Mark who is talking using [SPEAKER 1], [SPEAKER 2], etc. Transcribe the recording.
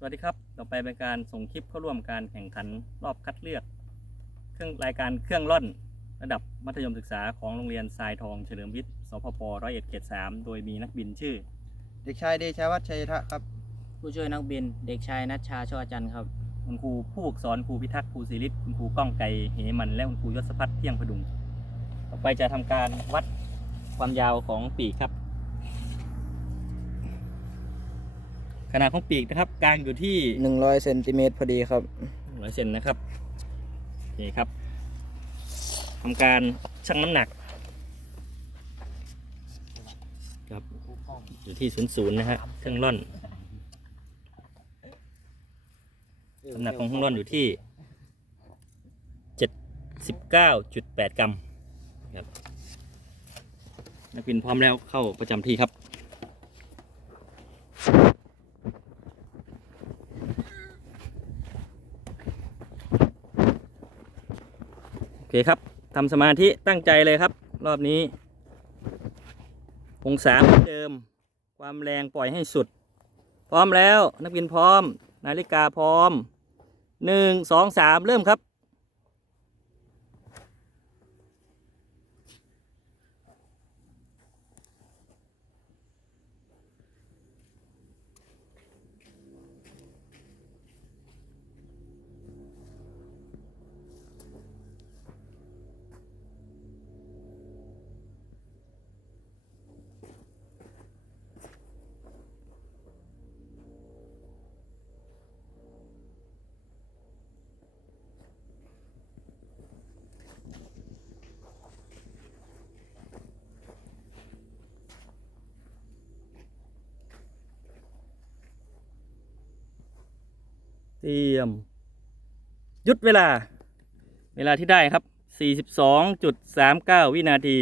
[SPEAKER 1] สวัสดีครับ ต่อไปเป็นการส่งคลิปเข้าร่วมการแข่งขันรอบคัดเลือก เครื่องรายการเครื่องร่อน ระดับมัธยมศึกษาของโรงเรียนทรายทองเฉลิมวิทย์ สพปร้อยเอ็ดเขตสามโดยมีนักบินชื่อ
[SPEAKER 2] เด็กชายเดชาวัฒน์ชัยทะครับ
[SPEAKER 3] ผู้ช่วยนักบินเด็กชายนัชชาช่อจันทร์ครับ
[SPEAKER 1] คุณครูผู้ฝึกสอนครูพิทักษ์ครูศิริศคุณครูก้องไก่เหมันและคุณครูยศพัฒน์เที่ยงพดุง ต่อไปจะทำการวัดความยาวของปีกครับ ขนาดของปีกนะครับ กลางอยู่ที่
[SPEAKER 2] 100เซนติเมตรพอดีครับ
[SPEAKER 1] ร้อยเซนนะครับโอเคครับทำการชั่งน้ำหนักครับอยู่ที่ศูนย์ศูนย์นะฮะเครื่องร่อนน้ำหนักของเครื่องร่อนอยู่ที่เจ็ดสิบเก้าจุดแปดกรัมครับนักบินพร้อมแล้วเข้าประจำที่ครับ อเคครับทำสมาธิตั้งใจเลยครับ รอบนี้องศาเหมือนเดิม ความแรงปล่อยให้สุด พร้อมแล้ว นักบินพร้อม นาฬิกาพร้อมหนึ่งสองสามเริ่มครับ เตรียมหยุดเวลา เวลาที่ได้ครับ 42.39 วินาที